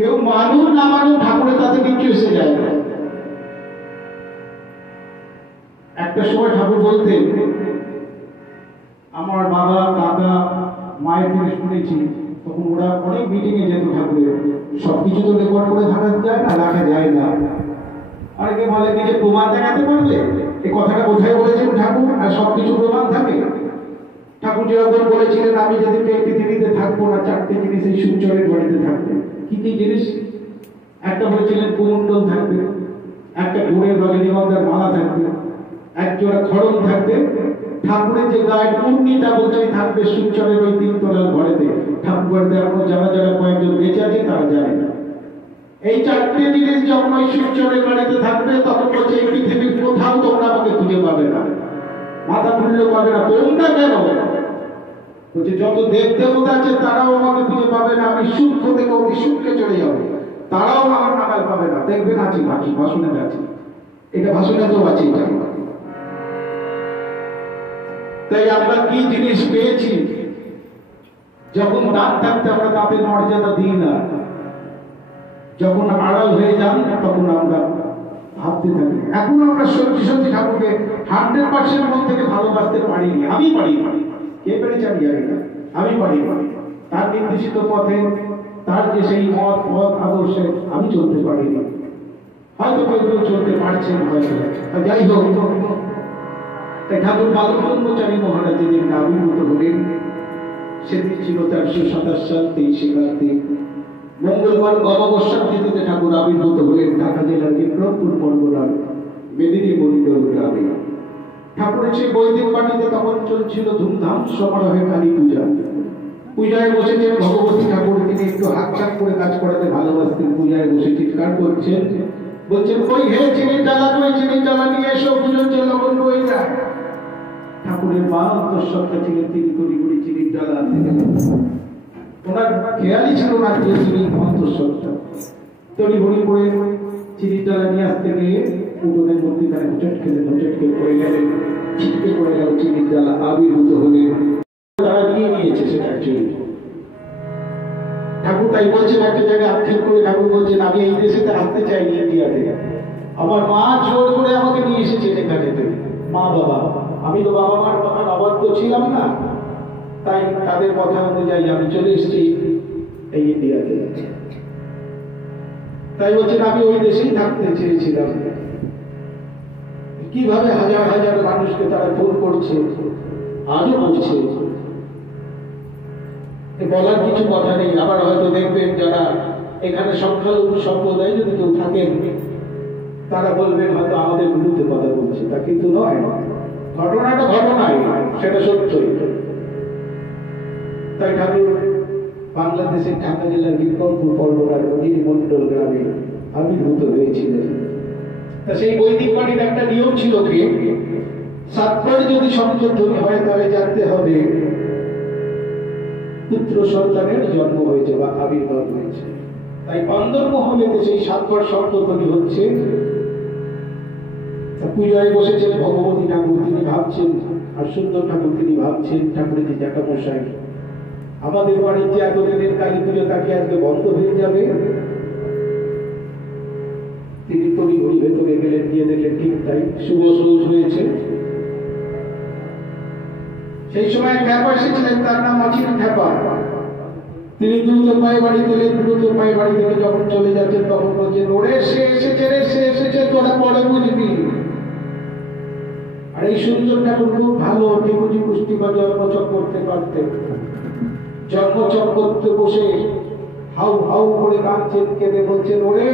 কেউ মানুষ না মানুষ ঠাকুরের তাতে কিছু এসে যায় না। একটা সময় ঠাকুর বলতেন, আমার বাবা দাদা মায়ের থেকে শুনেছি, তখন ওরা অনেক মিটিং এ যেত ঠাকুরের, সবকিছু তো রেকর্ড করে থাকা যায় না, রাখা যায় না। অনেকে বলে নিজে প্রমাণ দেখাতে পারবে, এই কথাটা কোথায় বলেছেন ঠাকুর? আর সবকিছু প্রমাণ থাকে। ঠাকুর যেরকম বলেছিলেন, আমি যেদিনকে এই পৃথিবীতে থাকবো না, চারটে জিনিস এই সূর্যের বাড়িতে থাকবে। কি কি জিনিস? একটা বলেছিলেন কুমণ্ডল থাকবে, একটা গুড়ের রজনীগন্ধার মালা থাকবে, একজোড়া খড়ম থাকবে, ঠাকুরের যে গায়ের পূর্ণিটা বলছে থাকবে সূর্যের ওই তিনতলার ঘরেতে। ঠাকুর এখনো যারা যারা কয়েকজন বেঁচে আছে তারা জানে না। এই চারটে জিনিস যখন ওই সূর্যের বাড়িতে থাকবে, তখন বলছে এই পৃথিবীর কোথাও তোমরা আমাকে খুঁজে পাবে না, মাথা খুললেও পাবে না। তোমরা কেন? বলছে যত দেব দেবতা আছে তারাও আমাকে খুঁজে পাবে না, আমি সূক্ষ্ম থেকে অতি সূক্ষ্মে চলে যাবো, তারাও আমার নাগাল পাবে না। দেখবেন আছে ভাষণে আছে, এটা ভাষণে তো আছে। এটা তাই আমরা কি জিনিস পেয়েছি? যখন দাঁত থাকতে আমরা দাঁতের মর্যাদা দিই না, যখন আড়াল হয়ে যান তখন আমরা ভাবতে থাকি। এখন আমরা সত্যি সত্যি ঠাকুরকে 100% মন থেকে ভালোবাসতে পারিনি। আমি পারি, কে পেরেছে আমি জানি না, আমি পারি। তার নির্দেশিত পথে, তার যে সেই মত পথ আদর্শে আমি চলতে পারিনি। হয়তো কেউ কেউ চলতে পারছেন, হয়তো। যাই হোক, ঠাকুর বালব্রহ্মচারী মহারাজ যেদিন আবির্ভূত হলেন, সেদিন ছিল 1327 সাল 23শে কার্তিক, মঙ্গলবার অমাবস্যার তিথিতে ঠাকুর আবির্ভূত হলেন ঢাকা জেলার বিক্রমপুর পরগনার মেদিনী মন্ডল গ্রামে। ঠাকুরের সেই বৈদিক বাড়িতে তখন চলছিল ধুমধাম সমারোহে কালী পূজা। পূজায় বসেছেন ভগবতী ঠাকুর, তিনি একটু হাতছাপ করে কাজ করাতে ভালোবাসতেন। পূজায় বসে চিৎকার করছেন, বলছেন কই হে চিনির ডালা, কই চিনির ডালা নিয়ে এসো, পুজোর জন্য লবণ বই যায়। ঠাকুরের মা অন্তঃসত্ত্বা ছিলেন, তিনি তড়িঘড়ি চিনির ডালা আনতে গেলেন। ওনার খেয়ালই ছিল না যে তিনি অন্তঃসত্ত্বা। তড়িঘড়ি করে চিনির ডালা নিয়ে আসতে গিয়ে উঠোনের মধ্যে তারা হোঁচট খেয়ে পড়ে গেলেন, ছিটকে পড়ে গেল চিনির ডালা, আবির্ভূত হলেন। তারা নিয়ে নিয়েছে সেটা অ্যাকচুয়ালি। ঠাকুর তাই বলছেন, একটা জায়গায় আক্ষেপ করে ঠাকুর বলছেন, আমি এই দেশেতে আসতে চাইনি, ইন্ডিয়াতে। আমার মা জোর করে আমাকে নিয়ে এসেছে এখানেতে। মা বাবা, আমি তো বাবা মার কথা অবাধ্য ছিলাম না, তাই তাদের কথা অনুযায়ী আমি চলে এসেছি এই ইন্ডিয়াতে। তাই বলছেন আমি ওই দেশেই থাকতে চেয়েছিলাম। কিভাবে হাজার হাজার মানুষকে তারা ফোন করছে, আজও করছে, বলার কিছু কথা নেই। আবার হয়তো দেখবেন যারা এখানে সংখ্যালঘু সম্প্রদায় যদি কেউ থাকেন, তারা বলবেন হয়তো আমাদের বিরুদ্ধে কথা বলছে, তা কিন্তু নয়। ঘটনাটা ঘটনাই, সেটা সত্যই। তাই ঠাকুর বাংলাদেশের ঢাকা জেলার বিক্রমপুর পরগনার মেদিনী মন্ডল গ্রামে আবির্ভূত হয়েছিলেন। তা সেই বৈদিক বাড়ির একটা নিয়ম ছিল কি, 7 বার যদি সংযোধনী হয় তাহলে জানতে হবে পুত্র সন্তানের জন্ম হয়েছে বা আবির্ভাব হয়েছে। তাই অন্দরমহলে সেই 7 বার সংযোধনী হচ্ছে। পূজায় বসেছেন ভগবতী ঠাকুর, তিনি ভাবছেন, আর সুন্দর ঠাকুর তিনি ভাবছেন, ঠাকুরের যে জ্যাঠামশাই, আমাদের বাড়ির যে এতদিনের কালী পুজো তাকে আজকে বন্ধ হয়ে যাবে। তিনি তড়িঘড়ি ভেতরে গেলেন, গিয়ে দেখলেন ঠিক তাই, শুভ সৌজ হয়েছে। সেই সময় খ্যাপা এসেছিলেন, তার নাম অচিন খ্যাপা। তিনি দ্রুত পায়ে বাড়ি দিলেন। দ্রুত পায়ে বাড়ি দিলে যখন চলে যাচ্ছেন তখন বলছেন, ওরে সে এসেছে রে, সে এসেছে, তোরা পরে বুঝবি। আর এই সুন্দর ঠাকুর খুব ভালো টিপুজি পুষ্টি বা জন্মচক করতে পারতেন। জন্মচক করতে বসে হাউ হাউ করে কাঁদছেন, কেঁদে বলছেন, ওরে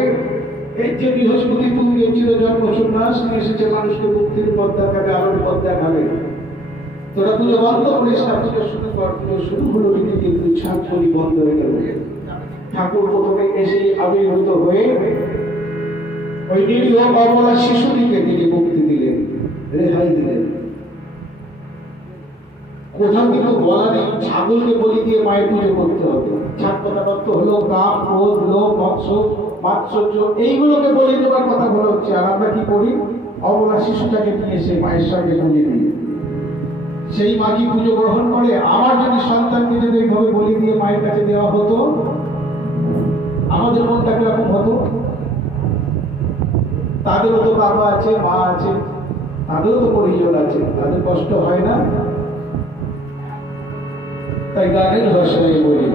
এই যে বৃহস্পতি তুমি গিয়েছিল জন্ম সন্ন্যাস নিয়ে এসেছে, মানুষকে মুক্তির পথ দেখাবে, আলোর পথ দেখাবে। তোরা পুজো বন্ধ করিস না, পুজো শুরু কর। পুজো শুরু হলো কিন্তু ছাদ করি বন্ধ হয়ে গেল। ঠাকুর প্রথমে এসে আবির্ভূত হয়ে ওই নিরীহ অবলা শিশুটিকে তিনি মুক্তি দিলেন, রেহাই দিলেন। কোথাও কিন্তু বলা নেই ছাগলকে বলি দিয়ে মায়ের পুজো করতে হবে। ছাদ কথাবার্তা হলো কাম, ক্রোধ, লোভ, মাৎসর্য, এইগুলোকে বলে দেওয়ার কথা বলা হচ্ছে। আর আমরা কি করি, অবলা শিশুটাকে নিয়ে এসে মায়ের সঙ্গে পুজো দিই। সেই মাঝি পুজো গ্রহণ করে। আমার যদি সন্তানকে যদি এইভাবে বলি দিয়ে মায়ের কাছে দেওয়া হতো, আমাদের আমাদের মনটা কিরকম হতো? তাদেরও তো বাবা আছে, মা আছে, তাদেরও তো পরিজন আছে, তাদের কষ্ট হয় না? তাই গানের ভাষায় বলি,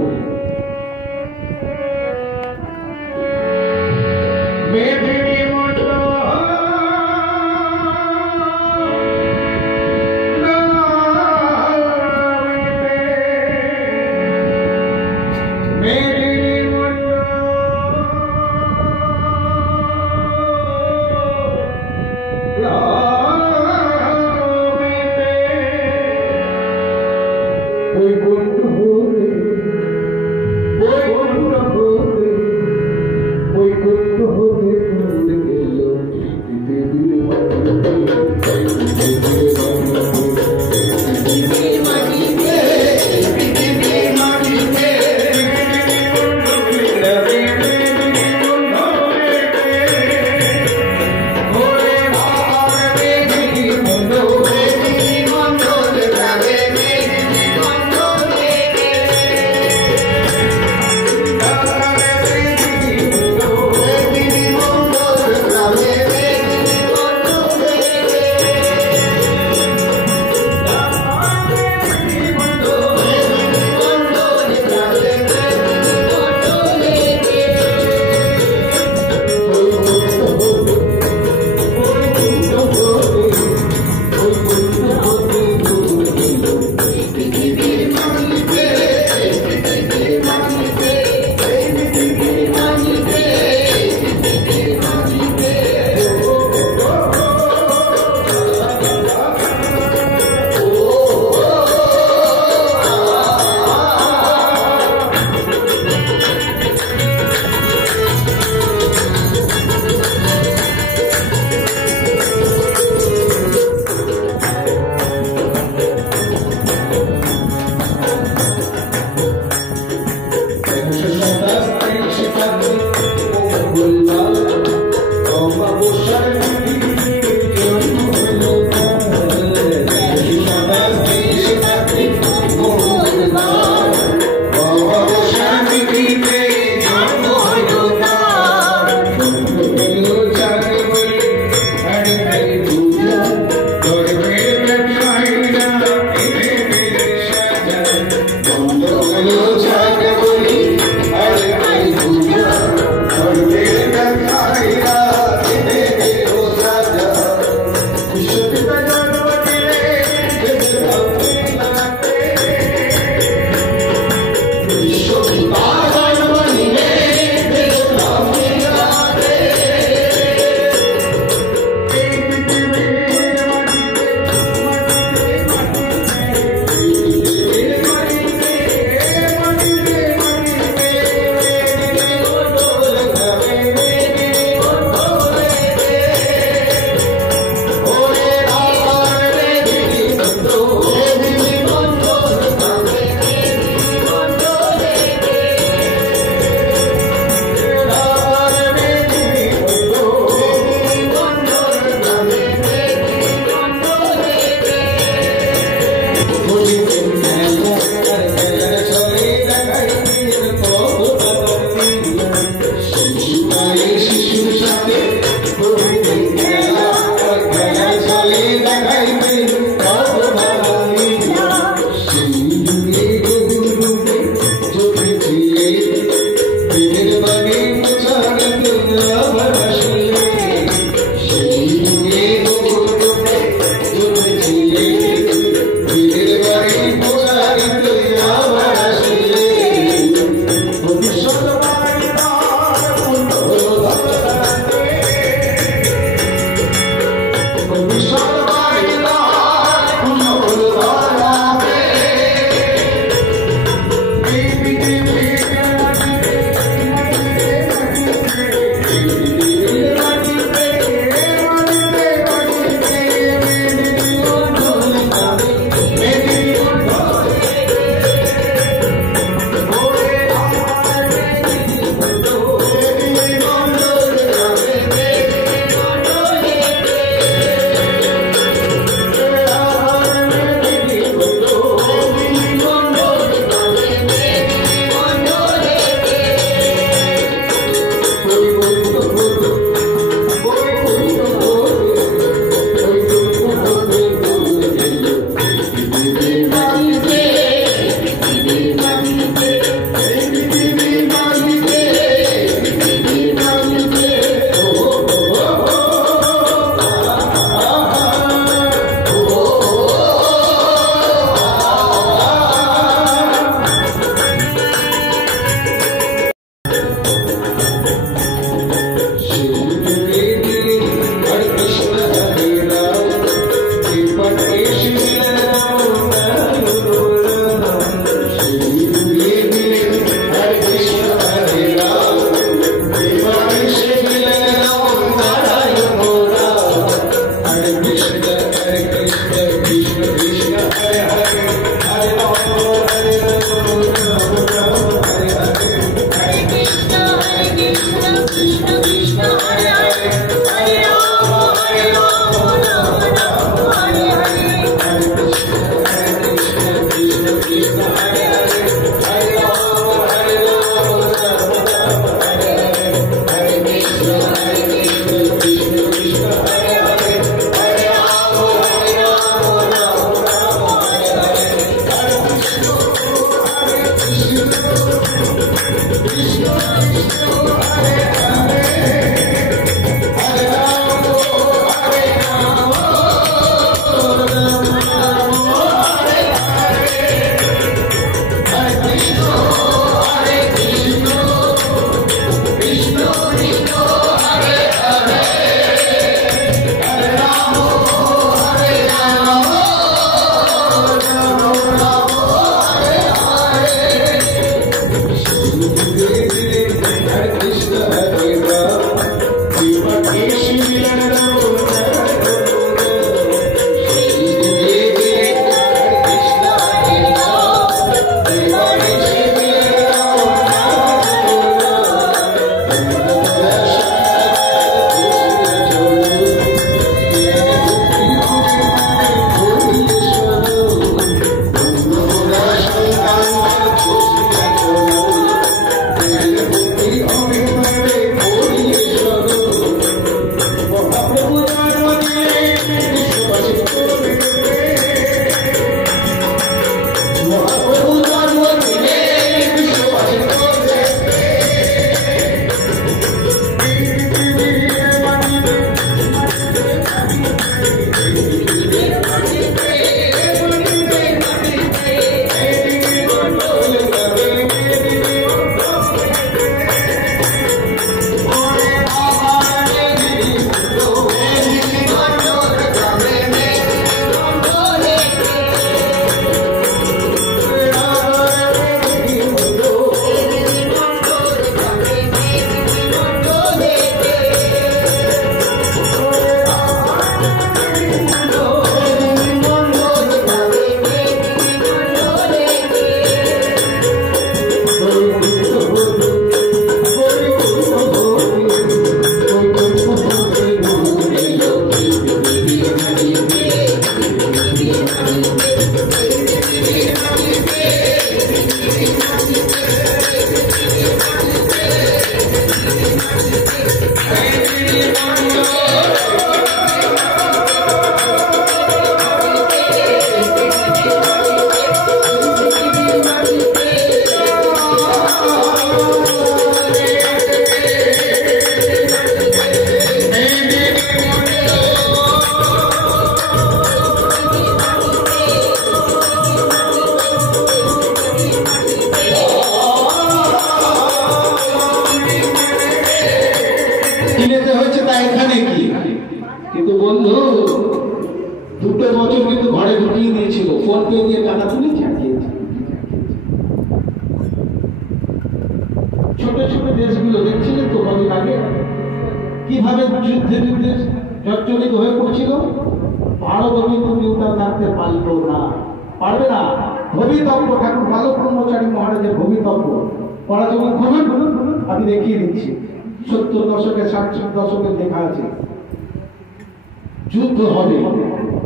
যুদ্ধ হবে,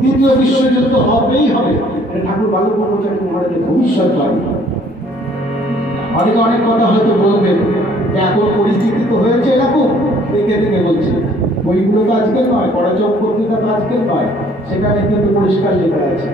তৃতীয় বিশ্বযুদ্ধ হবেই হবে। ঠাকুর বালক ব্রহ্মচারী মহারাজের ভবিষ্যৎবাণী। অনেকে অনেক কথা হয়তো বলবেন, এখন পরিস্থিতি তো হয়েছে এরকম, দেখে দেখে বলছে বইগুলো তো আজকের নয়, পরাজয় পত্রিকা তো আজকের নয়, সেখানে কিন্তু পরিষ্কার লেখা আছে।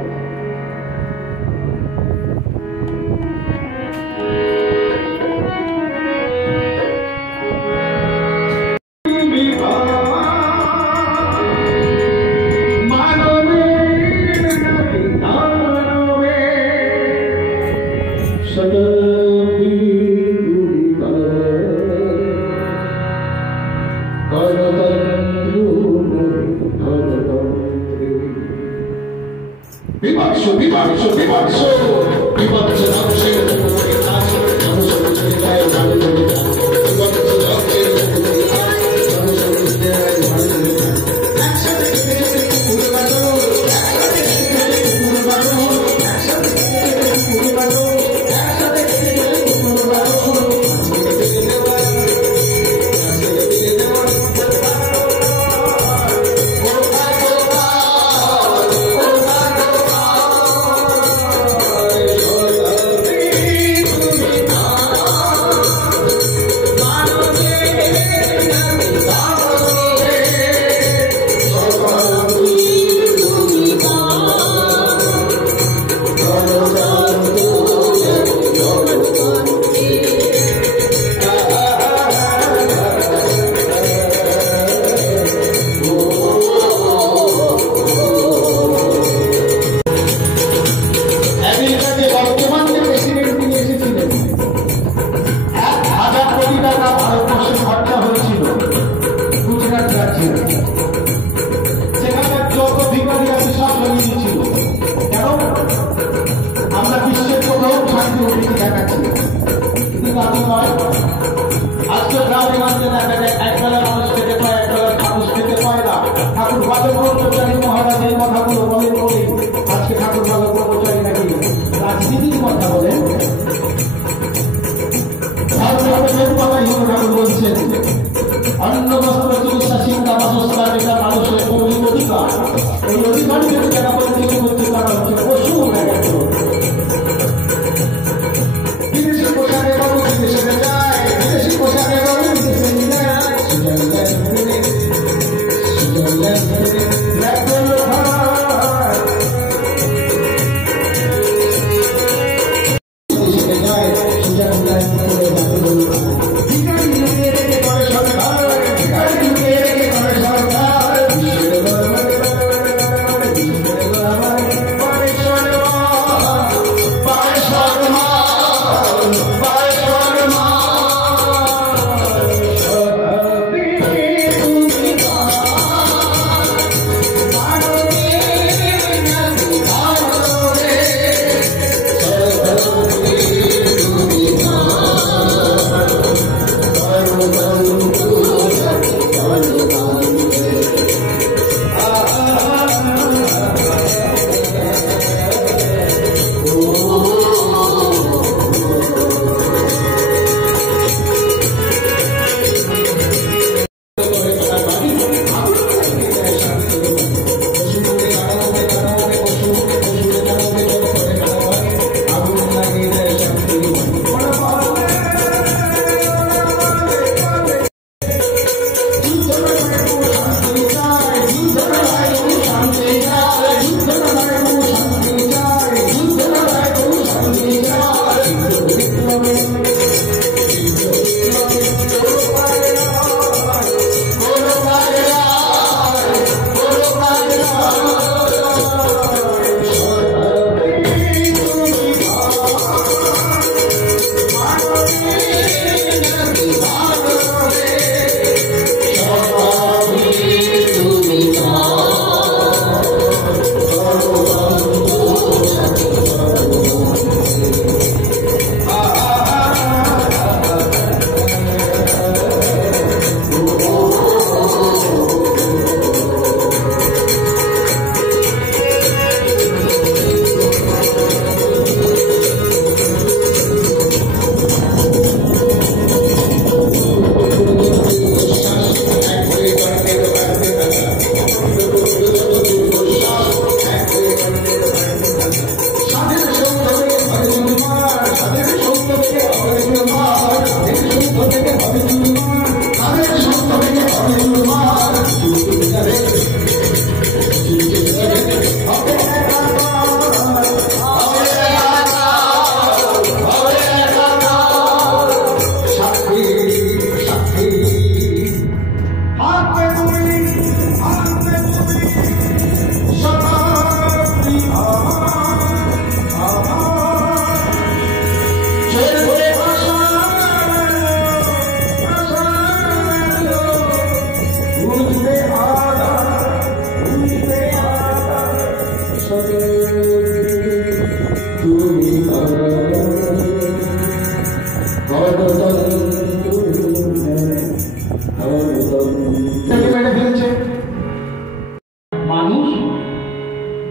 প্রকৃতি দেখাচ্ছে, কিন্তু তাতে নয়। আজকে গ্রামে গঞ্জে দেখা যায় একবেলা মানুষ খেতে পায়, একবেলা মানুষ খেতে পায় না। ঠাকুর বালক ব্রহ্মচারী মহারাজ এই কথাগুলো বলেন বলি আজকে ঠাকুর বালক ব্রহ্মচারী নাকি রাজনীতির কথা বলেন। ঠাকুর বলছেন অন্ন বস্ত্র চিকিৎসা শিক্ষা বাসস্থান এটা মানুষের মৌলিক অধিকার। এই অধিকারকে যারা বঞ্চিত করতে তারা হচ্ছে পশু হয়ে গেছে। বিদেশি পোশাকে বাবু বিদেশে যায়, বিদেশি পোশাকে বাবু বিদেশে যায়।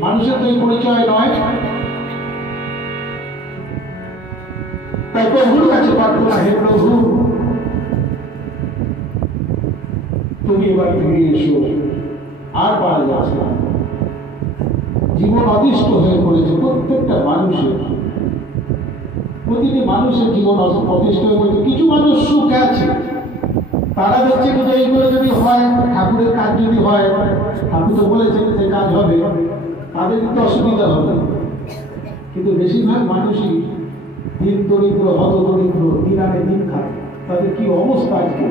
মানুষের তো এই পরিচয় নয়। তাই প্রভুর কাছে প্রার্থনা, হে প্রভু তুমি এবার ফিরে এসো, আর পারা যাচ্ছে না। জীবন অতিষ্ঠ হয়ে পড়েছে প্রত্যেকটা মানুষের, প্রতিটি মানুষের জীবন অতিষ্ঠ হয়ে পড়েছে। কিছু মানুষ সুখ আছে, তারা দেখছে কিন্তু এইগুলো যদি হয়, ঠাকুরের কাজ যদি হয়, ঠাকুর তো বলেছেন যে কাজ হবে, তাদের কিন্তু অসুবিধা হবে। কিন্তু বেশিরভাগ মানুষই দিন দরিদ্র, হত দরিদ্র, দিন আনে দিন খায়, তাদের কি অবস্থা আজকে।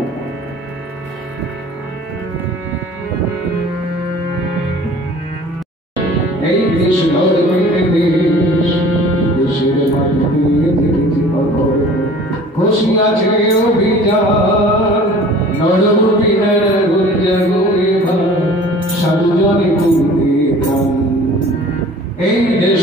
এই দেশ দেশের মাটিতে দেখেছি খুশি আছে অভিযান, নরমুপিনার গুঞ্জগুলি সারজনে করতে কান। এই দেশ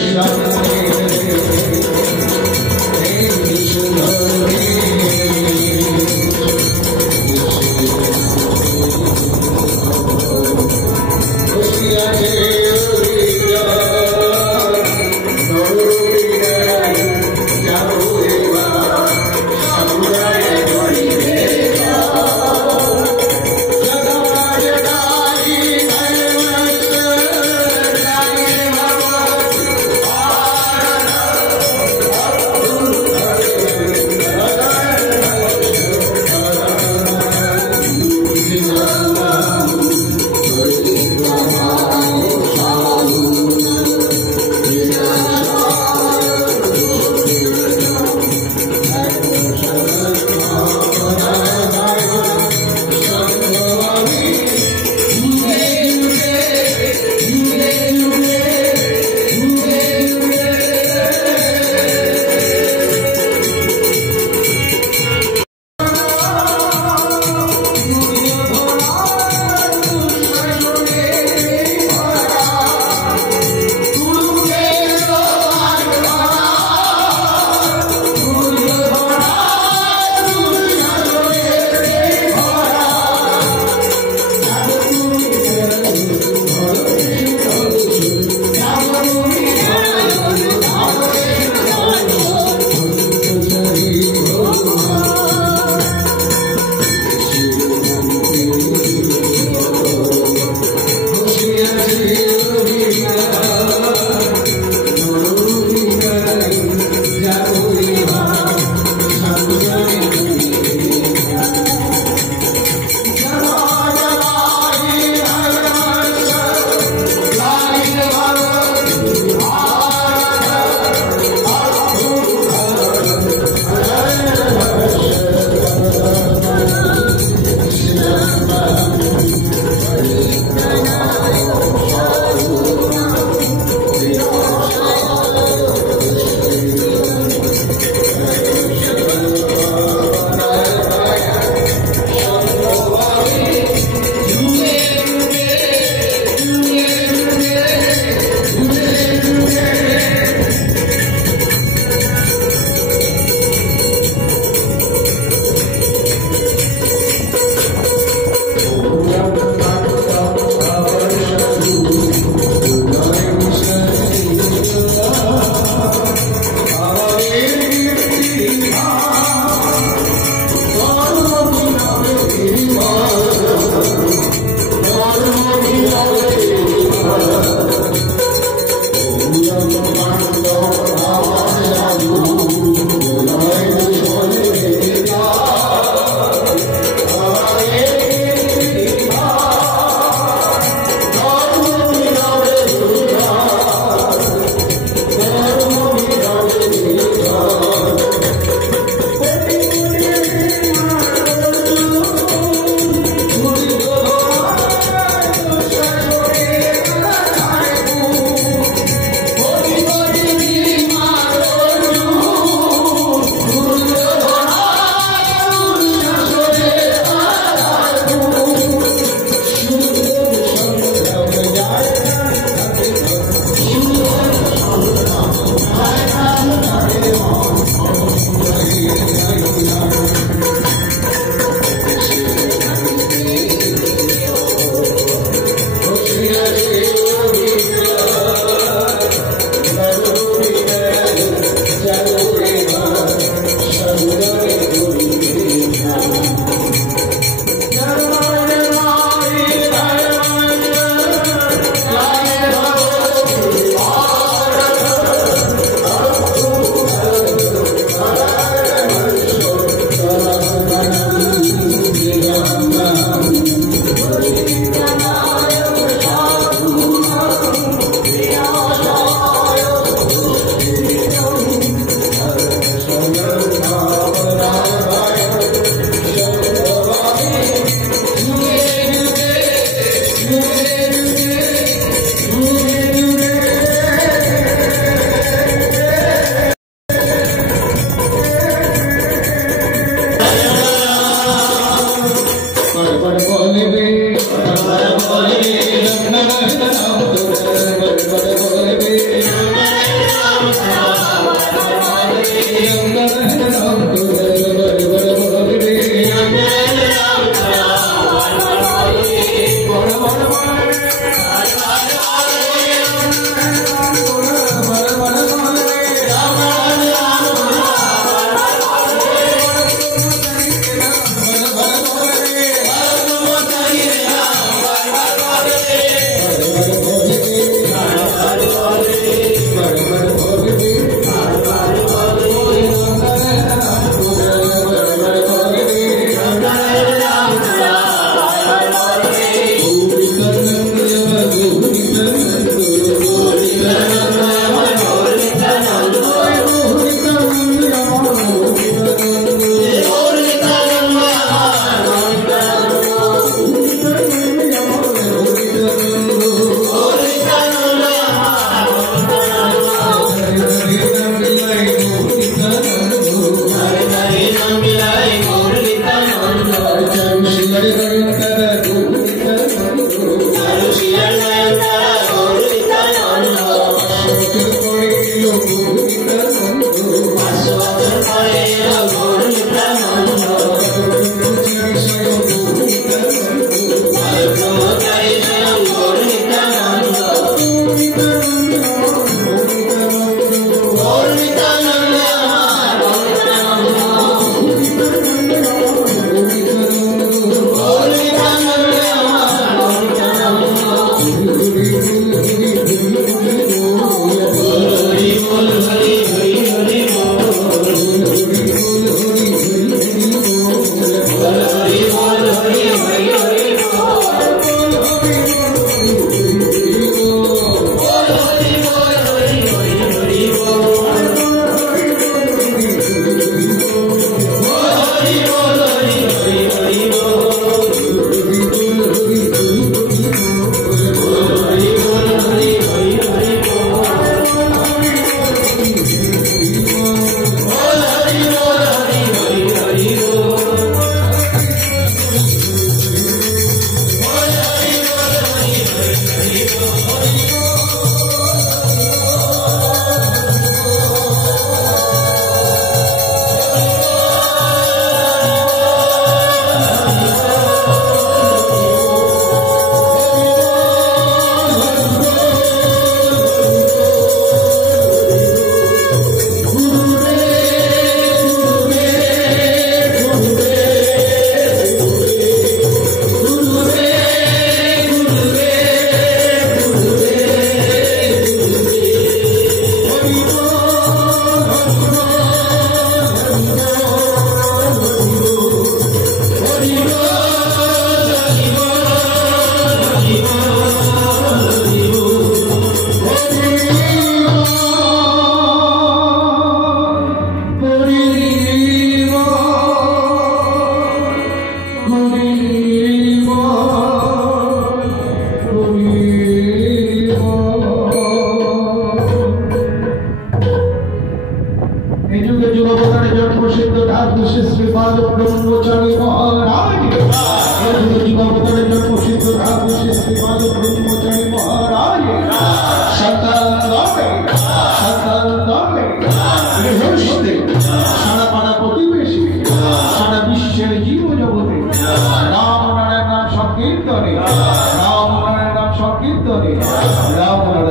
যুগ অবতারে জন্ম সিদ্ধ ঠাকুর শ্রী শ্রীপাদ ব্রহ্মচারী মহারাজ